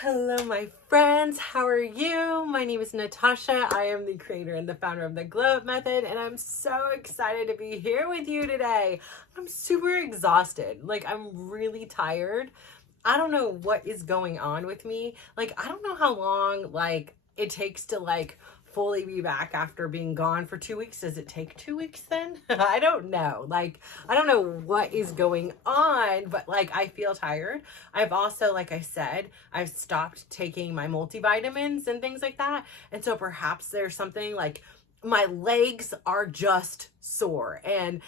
Hello, my friends. How are you? My name is Natasha. I am the creator and the founder of the Glow Up Method, and I'm so excited to be here with you today. I'm super exhausted. I'm really tired. I don't know what is going on with me. I don't know how long, it takes to, fully be back after being gone for 2 weeks. Does it take 2 weeks then? I don't know. I don't know what is going on, but I feel tired. I've also, like I said, I've stopped taking my multivitamins and things like that. And so perhaps there's something my legs are just sore, and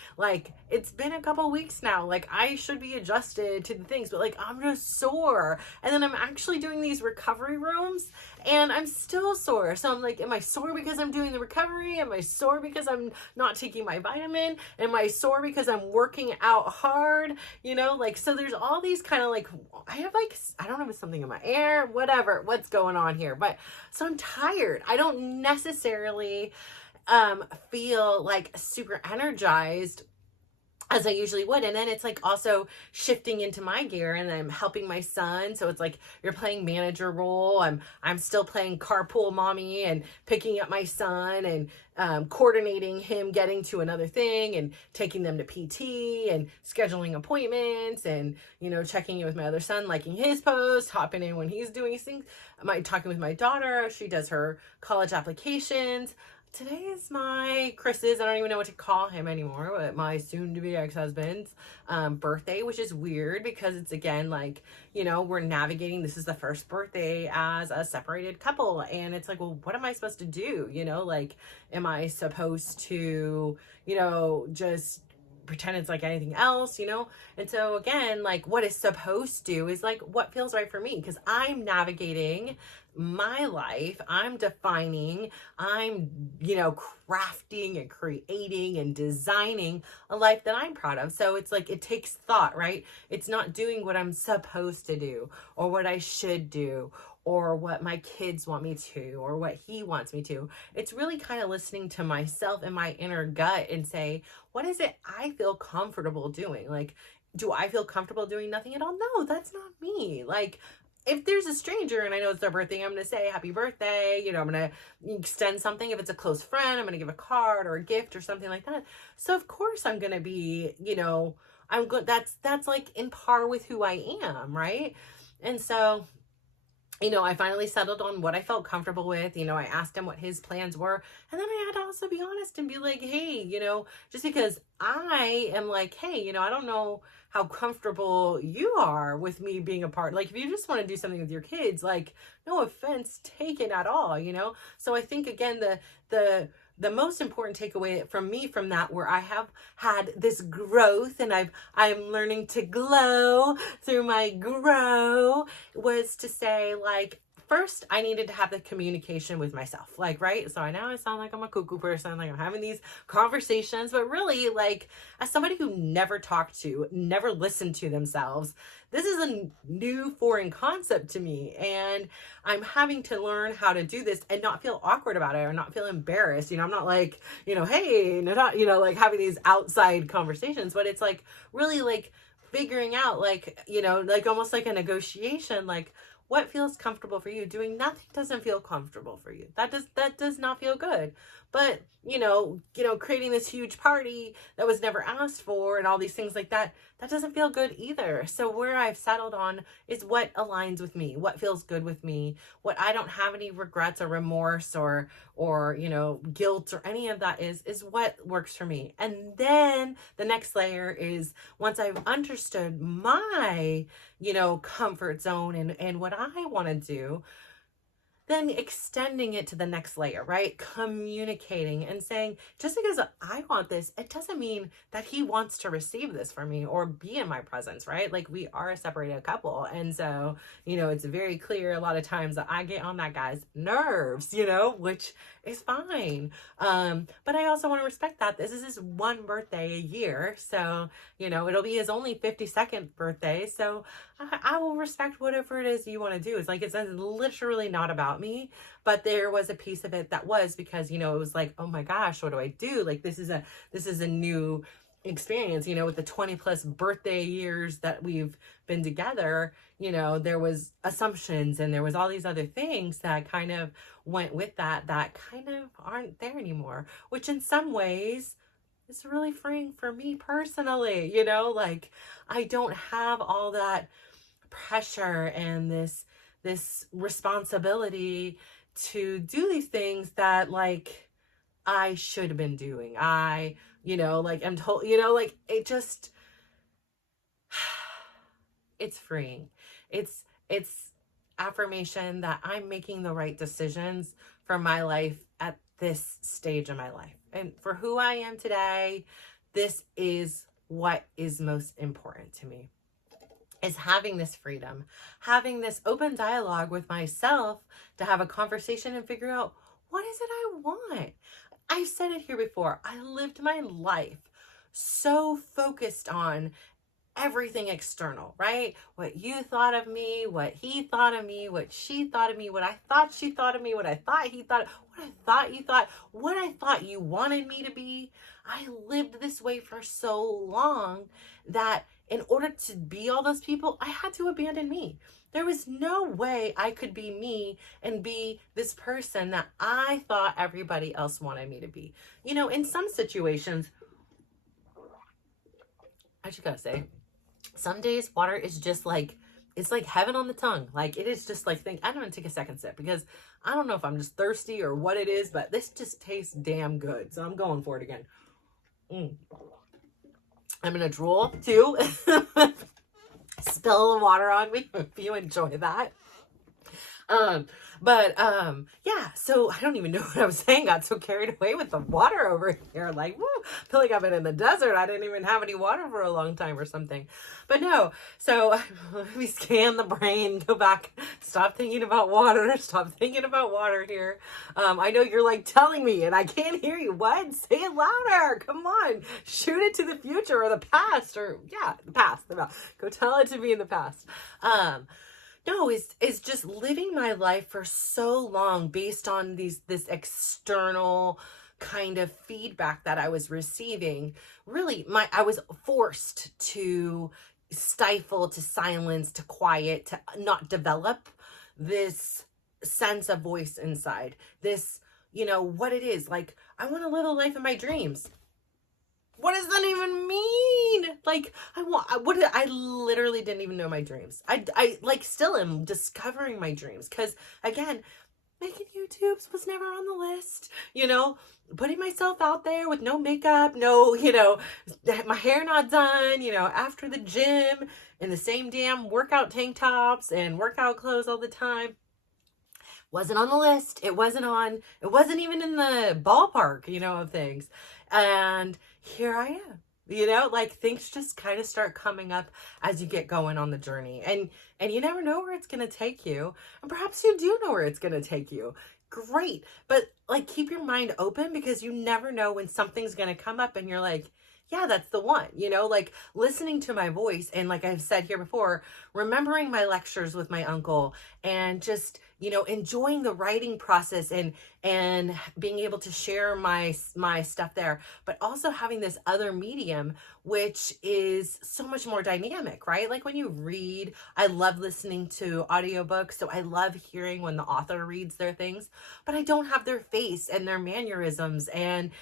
it's been a couple weeks now. I should be adjusted to the things, but I'm just sore. And then I'm actually doing these recovery rooms and I'm still sore. So I'm am I sore because I'm doing the recovery? Am I sore because I'm not taking my vitamin? Am I sore because I'm working out hard? So there's all these kind of I have I don't know if it's something in my air, what's going on here. But so I'm tired. I don't necessarily feel super energized as I usually would. And then it's also shifting into my gear, and I'm helping my son. So it's you're playing manager role. I'm still playing carpool mommy and picking up my son and coordinating him getting to another thing and taking them to PT and scheduling appointments and, checking in with my other son, liking his post, hopping in when he's doing things. Talking with my daughter. She does her college applications. Today is my Chris's, I don't even know what to call him anymore, but my soon-to-be ex-husband's birthday, which is weird because it's, again, we're navigating. This is the first birthday as a separated couple, and it's well, what am I supposed to do? Am I supposed to, just pretend it's anything else, And so again, what is supposed to is what feels right for me, because I'm navigating my life. I'm defining, I'm, crafting and creating and designing a life that I'm proud of. So it's it takes thought, right? It's not doing what I'm supposed to do or what I should do or what my kids want me to or what he wants me to. It's really kind of listening to myself and my inner gut and say, what is it I feel comfortable doing? Do I feel comfortable doing nothing at all? No, that's not me. If there's a stranger and I know it's their birthday, I'm going to say happy birthday. I'm going to extend something. If it's a close friend, I'm going to give a card or a gift or something like that. So of course I'm going to be, I'm good. That's in par with who I am. Right. And so, I finally settled on what I felt comfortable with. I asked him what his plans were. And then I had to also be honest and be hey, just because I am hey, I don't know how comfortable you are with me being a part. If you just want to do something with your kids, no offense taken at all, So I think, again, the most important takeaway from me from that, where I have had this growth and I'm learning to glow through my grow, was to say, first, I needed to have the communication with myself, right? So I know I sound like I'm a cuckoo person, I'm having these conversations, but really, as somebody who never talked to, never listened to themselves, this is a new foreign concept to me, and I'm having to learn how to do this and not feel awkward about it or not feel embarrassed. I'm not hey, not, having these outside conversations, but it's really figuring out, almost like a negotiation, what feels comfortable for you. Doing nothing doesn't feel comfortable for you. That does not feel good. But, creating this huge party that was never asked for and all these things like that, that doesn't feel good either. So where I've settled on is what aligns with me, what feels good with me, what I don't have any regrets or remorse or guilt or any of that is what works for me. And then the next layer is, once I've understood my, comfort zone and what I want to do, then extending it to the next layer, right? Communicating and saying, just because I want this, it doesn't mean that he wants to receive this from me or be in my presence, right? We are a separated couple. And so, it's very clear a lot of times that I get on that guy's nerves, which is fine. But I also want to respect that this is his one birthday a year. So, it'll be his only 52nd birthday. So I will respect whatever it is you want to do. It's literally not about me, but there was a piece of it that was, because, it was oh my gosh, what do I do? This is a new experience, with the 20 plus birthday years that we've been together, there was assumptions and there was all these other things that kind of went with that kind of aren't there anymore, which in some ways is really freeing for me personally. Like, I don't have all that pressure and this responsibility to do these things that, like, I should have been doing. Like, I'm told, like, it just, it's freeing. It's affirmation that I'm making the right decisions for my life at this stage of my life. And for who I am today, this is what is most important to me, is having this freedom, having this open dialogue with myself to have a conversation and figure out, what is it I want? I've said it here before. I lived my life so focused on everything external, right? What you thought of me, what he thought of me, what she thought of me, what I thought she thought of me, what I thought he thought, what I thought you thought, what I thought you wanted me to be. I lived this way for so long that in order to be all those people, I had to abandon me. There was no way I could be me and be this person that I thought everybody else wanted me to be. In some situations, I just gotta say, some days water is just like, it's like heaven on the tongue. Like, it is just like, I'm gonna take a second sip because I don't know if I'm just thirsty or what it is, but this just tastes damn good. So I'm going for it again. I'm gonna drool too. Spill the water on me if you enjoy that. Yeah, so I don't even know what I was saying. Got so carried away with the water over here. Like, woo, I feel like I've been in the desert. I didn't even have any water for a long time or something. But no, so we scan the brain, go back, stop thinking about water here. I know you're like telling me and I can't hear you. What? Say it louder. Come on. Shoot it to the future or the past, or the past. Go tell it to me in the past. No, is just living my life for so long based on this external kind of feedback that I was receiving. Really, I was forced to stifle, to silence, to quiet, to not develop this sense of voice inside. This, what it is. Like, I want to live a life of my dreams. What does that even mean? Like, I literally didn't even know my dreams. I like still am discovering my dreams. Cause again, making YouTubes was never on the list, putting myself out there with no makeup, no, my hair not done, after the gym in the same damn workout tank tops and workout clothes all the time. Wasn't on the list. It wasn't even in the ballpark, of things. And here I am, like, things just kind of start coming up as you get going on the journey, and you never know where it's going to take you. And perhaps you do know where it's going to take you. Great. But like, keep your mind open, because you never know when something's going to come up and you're like, yeah, that's the one, like listening to my voice. And like I've said here before, remembering my lectures with my uncle and just, enjoying the writing process and being able to share my stuff there, but also having this other medium, which is so much more dynamic, right? Like when you read, I love listening to audiobooks. So I love hearing when the author reads their things, but I don't have their face and their mannerisms. And,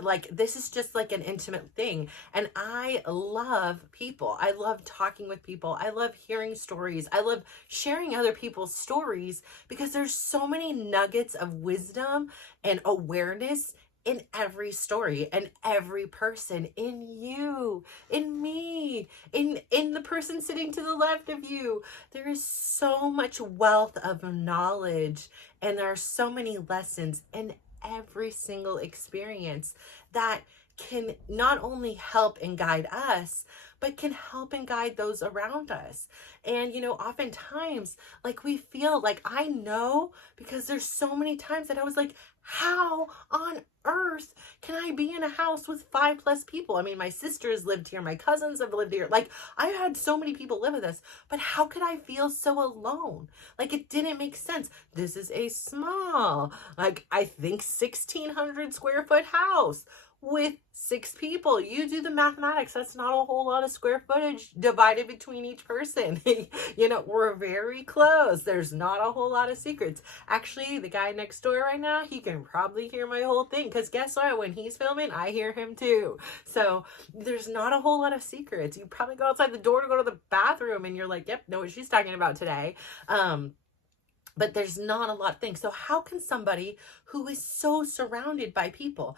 like, this is just like an intimate thing. And I love people. I love talking with people. I love hearing stories. I love sharing other people's stories, because there's so many nuggets of wisdom and awareness in every story and every person, in you, in me, in the person sitting to the left of you. There is so much wealth of knowledge, and there are so many lessons in every single experience that can not only help and guide us, but can help and guide those around us. And, oftentimes, like, we feel like, I know, because there's so many times that I was like, how on earth can I be in a house with 5+ people? I mean, my sisters lived here, my cousins have lived here. Like, I've had so many people live with us, but how could I feel so alone? Like, it didn't make sense. This is a small, like, I think 1,600 square foot house. with 6 people. You do the mathematics. That's not a whole lot of square footage divided between each person. We're very close. There's not a whole lot of secrets. Actually, the guy next door right now, he can probably hear my whole thing, because guess what? When he's filming, I hear him too. So there's not a whole lot of secrets. You probably go outside the door to go to the bathroom and you're like, yep, know what she's talking about today. But there's not a lot of things. So how can somebody who is so surrounded by people,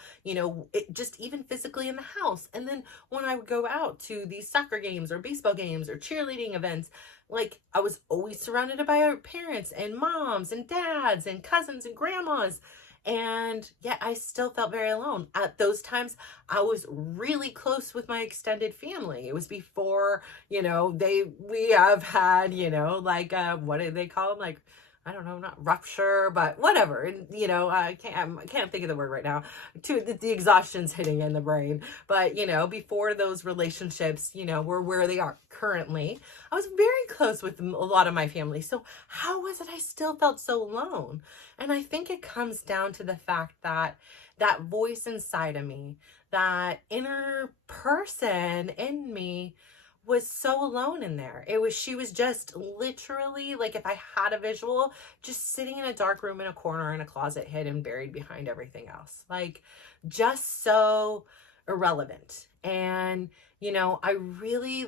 just even physically in the house, and then when I would go out to these soccer games or baseball games or cheerleading events, like I was always surrounded by our parents and moms and dads and cousins and grandmas. And yet I still felt very alone. At those times, I was really close with my extended family. It was before, we have had, what do they call them? Like, I don't know, not rupture, but whatever. And, I can't think of the word right now. The exhaustion's hitting in the brain. But, before those relationships, were where they are currently, I was very close with a lot of my family. So how was it I still felt so alone? And I think it comes down to the fact that that voice inside of me, that inner person in me, was so alone in there. She was just literally, like, if I had a visual, just sitting in a dark room in a corner in a closet, hidden, buried behind everything else. Like, just so irrelevant. And, I really,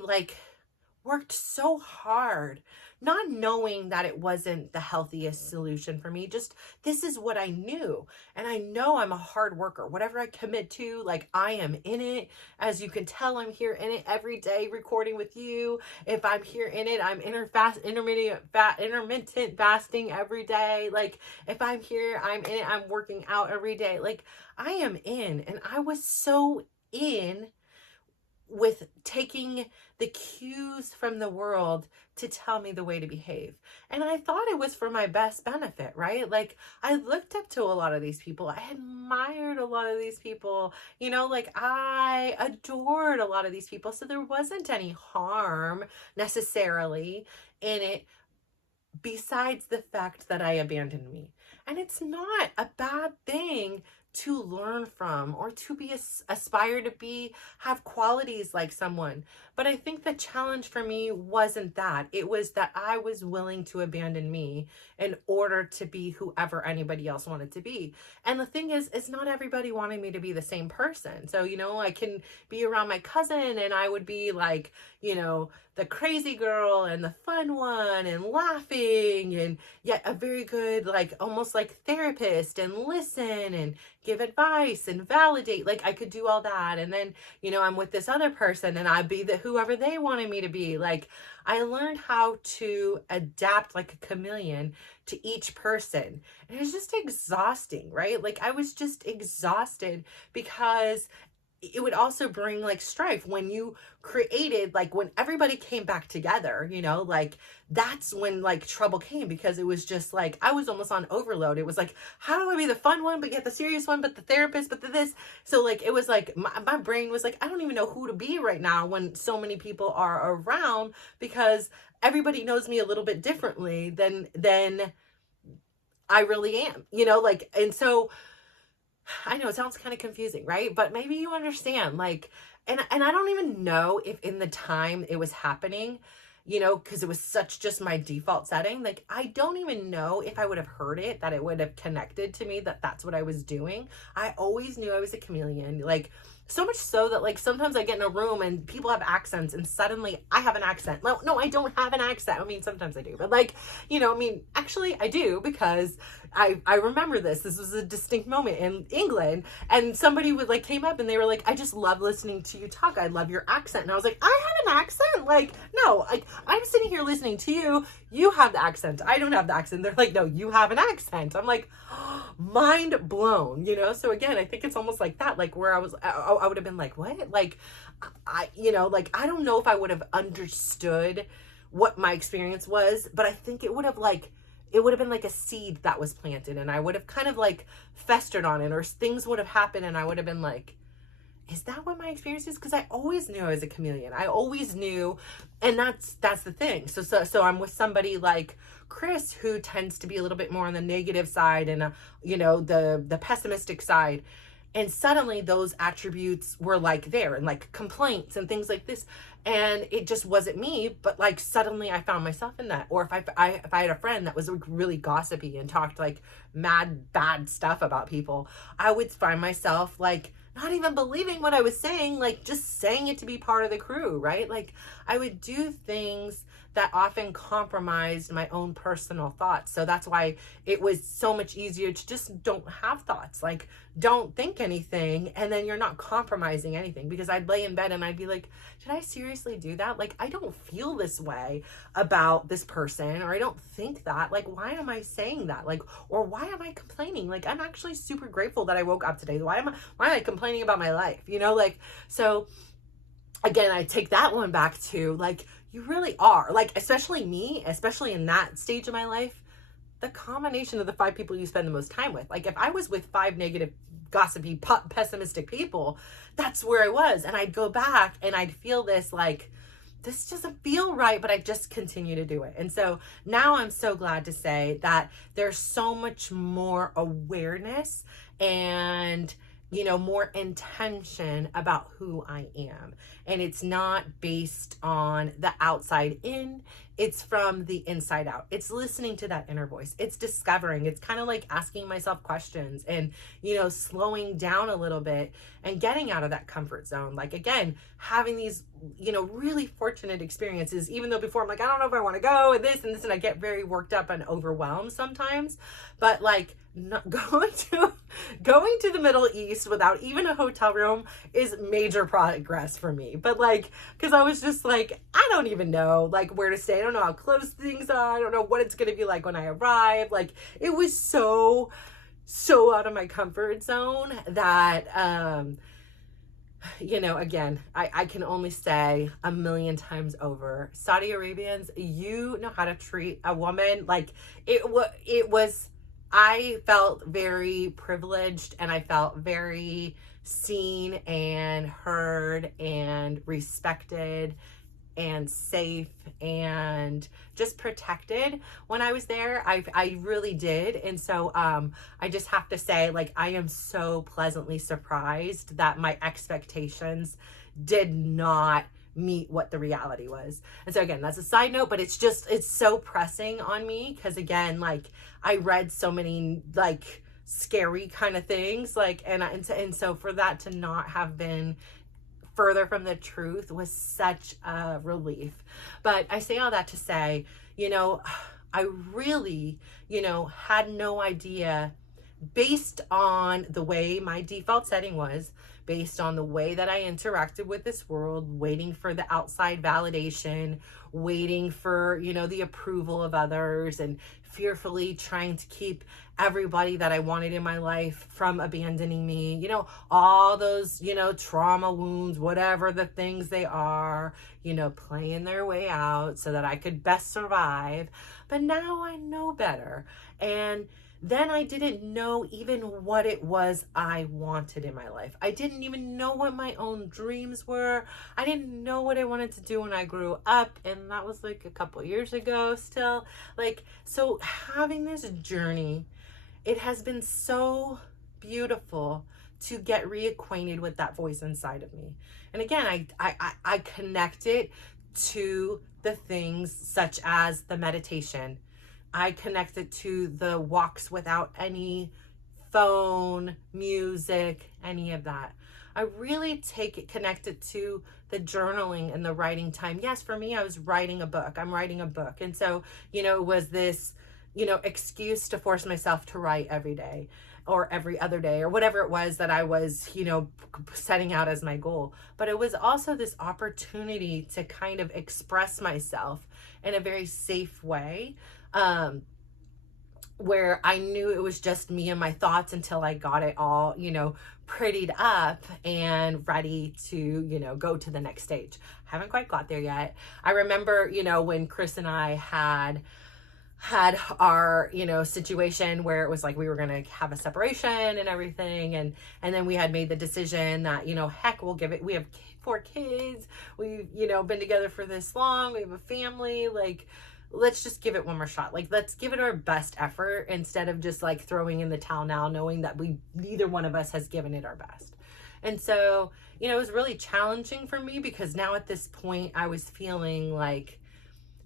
worked so hard, not knowing that it wasn't the healthiest solution for me. Just, this is what I knew. And I know I'm a hard worker. Whatever I commit to, I am in it. As you can tell, I'm here in it every day recording with you. If I'm here in it, I'm intermittent fasting every day. If I'm here, I'm in it. I'm working out every day. I am in. And I was so in with taking the cues from the world to tell me the way to behave. And I thought it was for my best benefit, right? I looked up to a lot of these people. I admired a lot of these people, I adored a lot of these people. So there wasn't any harm necessarily in it, besides the fact that I abandoned me. And it's not a bad thing to learn from, or to aspire to have qualities like someone. But I think the challenge for me wasn't that. It was that I was willing to abandon me in order to be whoever anybody else wanted to be. And the thing is not everybody wanted me to be the same person. So, I can be around my cousin and I would be the crazy girl and the fun one and laughing, and yet a very good, almost like therapist, and listen and give advice and validate. I could do all that. And then, I'm with this other person and I'd be whoever they wanted me to be. I learned how to adapt like a chameleon to each person. And it was just exhausting, right? I was just exhausted, because it would also bring strife when you created, when everybody came back together, that's when trouble came, because it was just I was almost on overload. It was how do I be the fun one, but yet the serious one, but the therapist, but this. So it was my brain was I don't even know who to be right now when so many people are around, because everybody knows me a little bit differently than I really am, and so I know it sounds kind of confusing, right? But maybe you understand, and I don't even know if in the time it was happening, because it was such just my default setting. I don't even know if I would have heard it, that it would have connected to me, that that's what I was doing. I always knew I was a chameleon. So much so that sometimes I get in a room and people have accents and suddenly I have an accent. No, I don't have an accent. I mean, sometimes I do, but actually I do, because I remember this. This was a distinct moment in England, and somebody came up and they were I just love listening to you talk. I love your accent. And I was I have an accent? No, I'm sitting here listening to you. You have the accent. I don't have the accent. They're no, you have an accent. I'm mind blown, So again, I think it's almost like that, where I would have been what? I don't know if I would have understood what my experience was, but I think it would have it would have been a seed that was planted, and I would have kind of festered on it, or things would have happened and I would have been is that what my experience is? Because I always knew I was a chameleon. I always knew, and that's the thing. So I'm with somebody like Chris, who tends to be a little bit more on the negative side and the pessimistic side. And suddenly those attributes were like there, and like complaints and things like this. And it just wasn't me, but like suddenly I found myself in that. Or if I had a friend that was really gossipy and talked like mad bad stuff about people, I would find myself like not even believing what I was saying, like just saying it to be part of the crew, right? Like I would do things that often compromised my own personal thoughts. So that's why it was so much easier to just don't have thoughts, like don't think anything, and then you're not compromising anything. Because I'd lay in bed and I'd be like, did I seriously do that? Like, I don't feel this way about this person, or I don't think that. Like, why am I saying that? Like, or why am I complaining? Like, I'm actually super grateful that I woke up today. Why am I complaining about my life? You know, like, so again, I take that one back to like, you really are, like, especially me, especially in that stage of my life, the combination of the 5 people you spend the most time with. Like if I was with 5 negative, gossipy, pessimistic people, that's where I was. And I'd go back and I'd feel this like, this doesn't feel right, but I just continue to do it. And so now I'm so glad to say that there's so much more awareness and, you know, more intention about who I am. And it's not based on the outside in, it's from the inside out. It's listening to that inner voice. It's discovering. It's kind of like asking myself questions and, you know, slowing down a little bit and getting out of that comfort zone. Like, again, having these, you know, really fortunate experiences, even though before I'm like, I don't know if I want to go and this and this, and I get very worked up and overwhelmed sometimes. But like, not going to the Middle East without even a hotel room is major progress for me. But like, because I was just like, I don't even know like where to stay. I don't know how close things are. I don't know what it's going to be like when I arrive. Like, it was so out of my comfort zone that, you know, again, I can only say a million times over, Saudi Arabians, you know how to treat a woman. Like it was, I felt very privileged, and I felt very seen and heard and respected and safe and just protected when I was there. I really did. And so I just have to say, like, I am so pleasantly surprised that my expectations did not meet what the reality was. And so again, that's a side note, but it's so pressing on me because, again, like, I read so many like scary kind of things, like, and so for that to not have been further from the truth was such a relief. But I say all that to say, you know, I really, you know, had no idea, based on the way my default setting was, based on the way that I interacted with this world, waiting for the outside validation, waiting for, you know, the approval of others, and fearfully trying to keep everybody that I wanted in my life from abandoning me, you know, all those, you know, trauma wounds, whatever the things they are, you know, playing their way out so that I could best survive. But now I know better. And then I didn't know even what it was I wanted in my life. I didn't even know what my own dreams were. I didn't know what I wanted to do when I grew up. And that was like a couple years ago still. Like, so having this journey, it has been so beautiful to get reacquainted with that voice inside of me. And again, I connect it to the things such as the meditation. I connect it to the walks without any phone, music, any of that. I really connect it to the journaling and the writing time. Yes, for me, I was writing a book. I'm writing a book. And so, you know, it was this, you know, excuse to force myself to write every day or every other day or whatever it was that I was, you know, setting out as my goal. But it was also this opportunity to kind of express myself in a very safe way, where I knew it was just me and my thoughts until I got it all, you know, prettied up and ready to, you know, go to the next stage. Haven't quite got there yet. I remember, you know, when Chris and I had our, you know, situation where it was like we were going to have a separation and everything, and then we had made the decision that, you know, heck, we'll give it, we have 4 kids, we've, you know, been together for this long, we have a family, like let's just give it one more shot. Like, let's give it our best effort instead of just like throwing in the towel now, knowing that neither one of us has given it our best. And so, it was really challenging for me because now at this point I was feeling like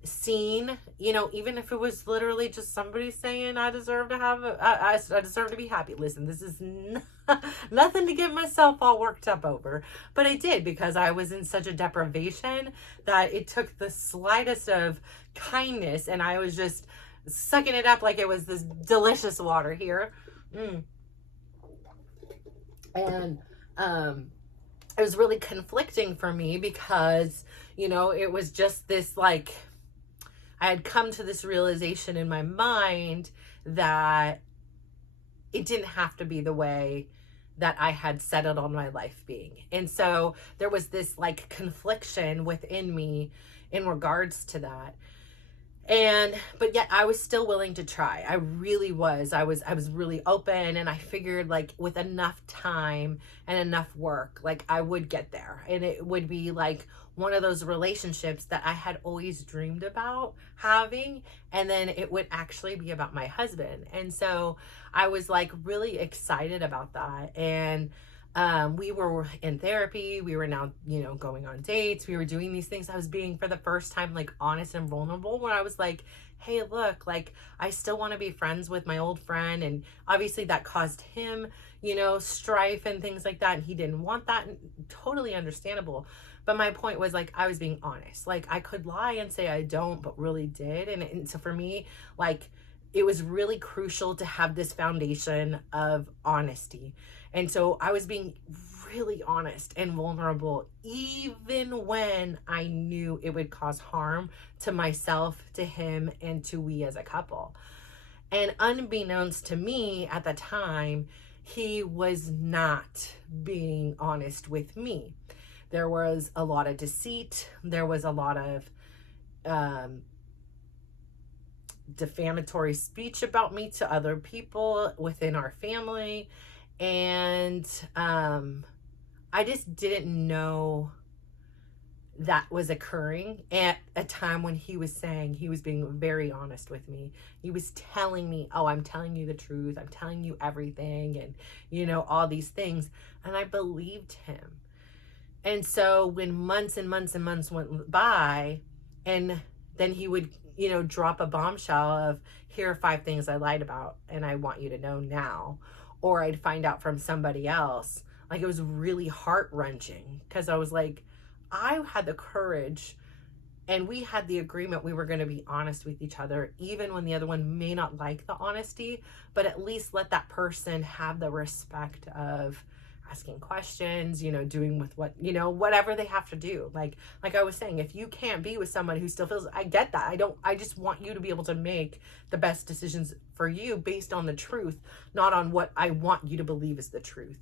seen, even if it was literally just somebody saying I deserve to have I deserve to be happy. Listen, this is nothing to get myself all worked up over, but I did, because I was in such a deprivation that it took the slightest of kindness and I was just sucking it up like it was this delicious water here. And it was really conflicting for me because it was just this, like, I had come to this realization in my mind that it didn't have to be the way that I had settled on my life being. And so there was this like confliction within me in regards to that. But yet I was still willing to try. I really was. I was really open, and I figured like with enough time and enough work, like I would get there, and it would be like one of those relationships that I had always dreamed about having, and then it would actually be about my husband. And so I was like really excited about that. And we were in therapy. We were now, going on dates. We were doing these things. I was being, for the first time, like honest and vulnerable, where I was like, hey, look, like I still want to be friends with my old friend. And obviously that caused him, strife and things like that. And he didn't want that. And totally understandable. But my point was, like, I was being honest. Like, I could lie and say I don't, but really did. And so for me, like, it was really crucial to have this foundation of honesty. And so I was being really honest and vulnerable, even when I knew it would cause harm to myself, to him, and to we as a couple. And unbeknownst to me at the time, he was not being honest with me. There was a lot of deceit. There was a lot of defamatory speech about me to other people within our family. And I just didn't know that was occurring at a time when he was saying, he was being very honest with me. He was telling me, oh, I'm telling you the truth. I'm telling you everything. And, all these things. And I believed him. And so when months and months and months went by, and then he would, drop a bombshell of, here are 5 things I lied about, and I want you to know now. Or I'd find out from somebody else. Like, it was really heart-wrenching, because I was like, I had the courage, and we had the agreement we were going to be honest with each other, even when the other one may not like the honesty, but at least let that person have the respect of asking questions, doing with what, whatever they have to do. Like I was saying, if you can't be with someone who still feels, I get that. I just want you to be able to make the best decisions for you based on the truth, not on what I want you to believe is the truth.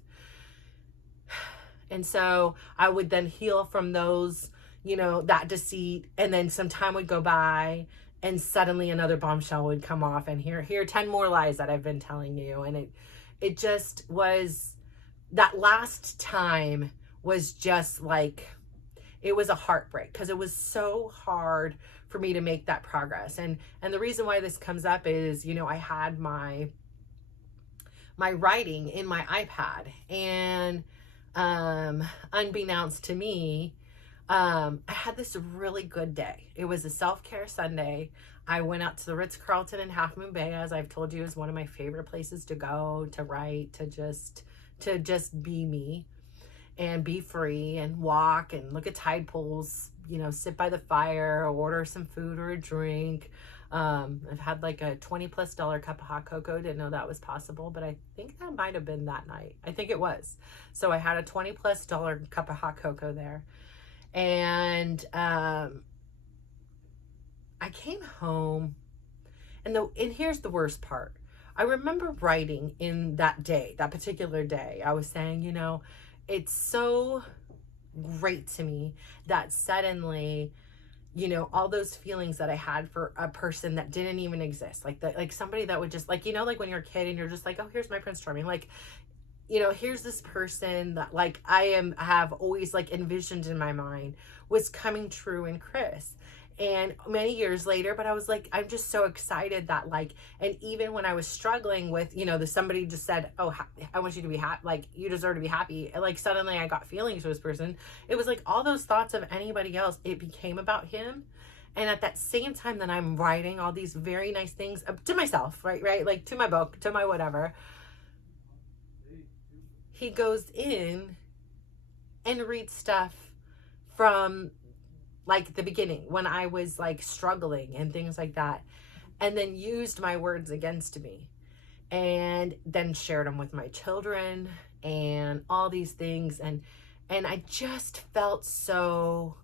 And so I would then heal from those, that deceit, and then some time would go by, and suddenly another bombshell would come off, and here are 10 more lies that I've been telling you. And it just was, that last time was just like, it was a heartbreak, because it was so hard for me to make that progress. And the reason why this comes up is, I had my writing in my iPad, and unbeknownst to me, I had this really good day. It was a self-care Sunday. I went out to the Ritz-Carlton in Half Moon Bay, as I've told you, is one of my favorite places to go, to write, to just be me and be free and walk and look at tide pools, sit by the fire, order some food or a drink. I've had like a $20+ cup of hot cocoa. Didn't know that was possible, but I think that might have been that night. I think it was. So I had a $20+ cup of hot cocoa there. And I came home, and here's the worst part. I remember writing in that particular day, I was saying, it's so great to me that suddenly, all those feelings that I had for a person that didn't even exist, like somebody that would just like, like when you're a kid and you're just like, oh, here's my Prince Charming. Like, here's this person that like I have always like envisioned in my mind was coming true in Chris. And many years later, but I was like, I'm just so excited that like, and even when I was struggling with, somebody just said, oh, I want you to be happy, like you deserve to be happy, and like suddenly I got feelings for this person. It was like all those thoughts of anybody else, it became about him. And at that same time that I'm writing all these very nice things to myself, right, like to my book, to my whatever, he goes in and reads stuff from like the beginning when I was like struggling and things like that, and then used my words against me, and then shared them with my children and all these things. And I just felt so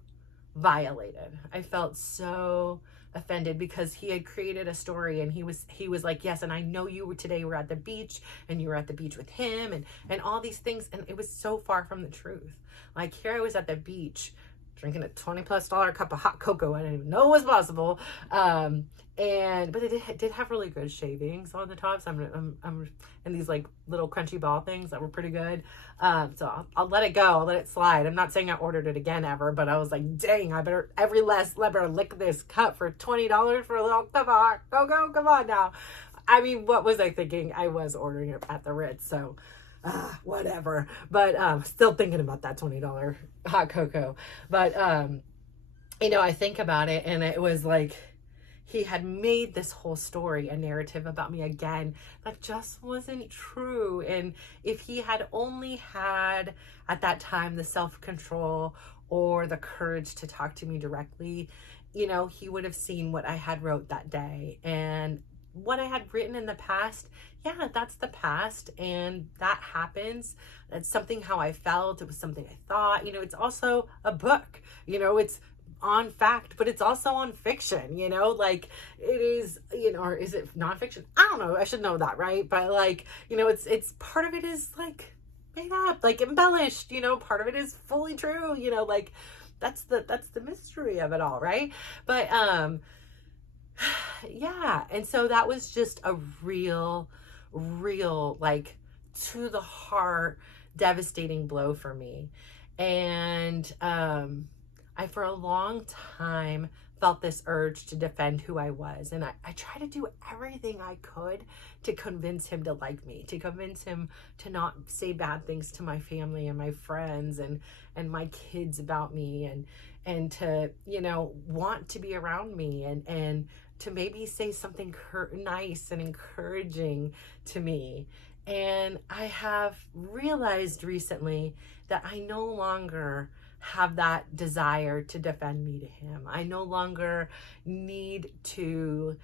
violated. I felt so offended because he had created a story, and he was like, yes, and I know today were at the beach, and you were at the beach with him, and all these things, and it was so far from the truth. Like, here I was at the beach drinking a $20+ cup of hot cocoa. I didn't even know it was possible. But it did have really good shavings on the tops. I'm and these like little crunchy ball things that were pretty good. So I'll let it go. I'll let it slide. I'm not saying I ordered it again ever, but I was like, dang, I better lick this cup for $20 for a little cup of hot cocoa. Come on now. I mean, what was I thinking? I was ordering it at the Ritz, so whatever. But still thinking about that $20 hot cocoa. But I think about it, and it was like he had made this whole story a narrative about me again that just wasn't true. And if he had only had at that time the self-control or the courage to talk to me directly, he would have seen what I had wrote that day. And what I had written in the past, yeah, that's the past, and that happens. That's something how I felt. It was something I thought. It's also a book. It's on fact, but it's also on fiction. Like it is. Or is it nonfiction? I don't know. I should know that, right? But like, it's part of it is like made up, like embellished. Part of it is fully true. Like that's the mystery of it all, right? But yeah. And so that was just a real, like to the heart, devastating blow for me. And I, for a long time, felt this urge to defend who I was. And I tried to do everything I could to convince him to like me, to convince him to not say bad things to my family and my friends and my kids about me, and to, want to be around me, and to maybe say something nice and encouraging to me. And I have realized recently that I no longer have that desire to defend me to him. I no longer need to,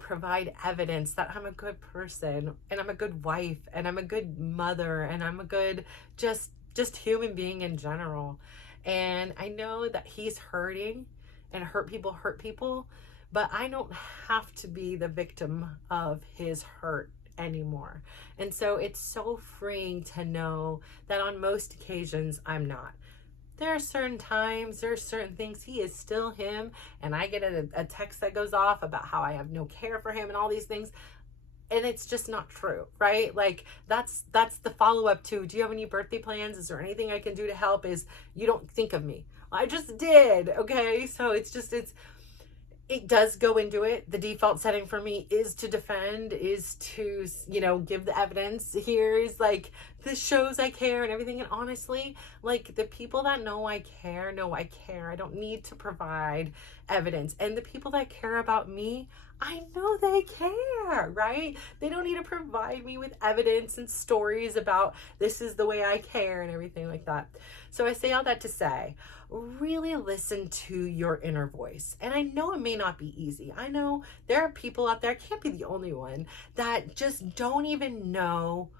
provide evidence that I'm a good person, and I'm a good wife, and I'm a good mother, and I'm a good just human being in general. And I know that he's hurting, and hurt people, but I don't have to be the victim of his hurt anymore. And so it's so freeing to know that on most occasions I'm not. There are certain times, there are certain things, he is still him, and I get a text that goes off about how I have no care for him and all these things, and it's just not true, right? Like that's the follow-up to, do you have any birthday plans? Is there anything I can do to help? Is you don't think of me. I just did, okay? So it does go into it. The default setting for me is to defend, is to, give the evidence. Here's like, this shows I care and everything. And honestly, like the people that know I care, know I care. I don't need to provide evidence. And the people that care about me, I know they care, right? They don't need to provide me with evidence and stories about this is the way I care and everything like that. So I say all that to say, really listen to your inner voice. And I know it may not be easy. I know there are people out there, I can't be the only one, that just don't even know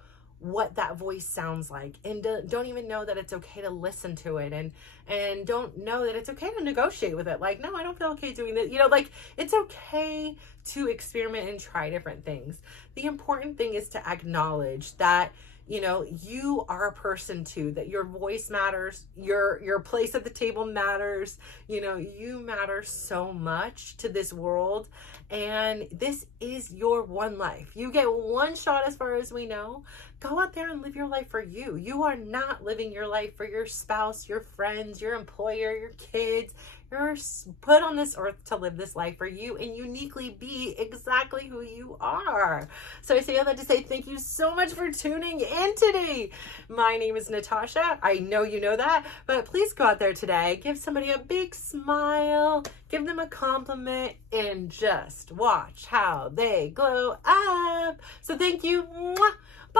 what that voice sounds like, and don't even know that it's okay to listen to it, and don't know that it's okay to negotiate with it. Like, no, I don't feel okay doing this. Like it's okay to experiment and try different things. The important thing is to acknowledge that you are a person too, that your voice matters, your place at the table matters, you matter so much to this world, and this is your one life. You get one shot as far as we know. Go out there and live your life for you. You are not living your life for your spouse, your friends, your employer, your kids. You're put on this earth to live this life for you and uniquely be exactly who you are. So I say all that to say thank you so much for tuning in today. My name is Natasha. I know you know that, but please go out there today, give somebody a big smile, give them a compliment, and just watch how they glow up. So thank you. Mwah. Bye.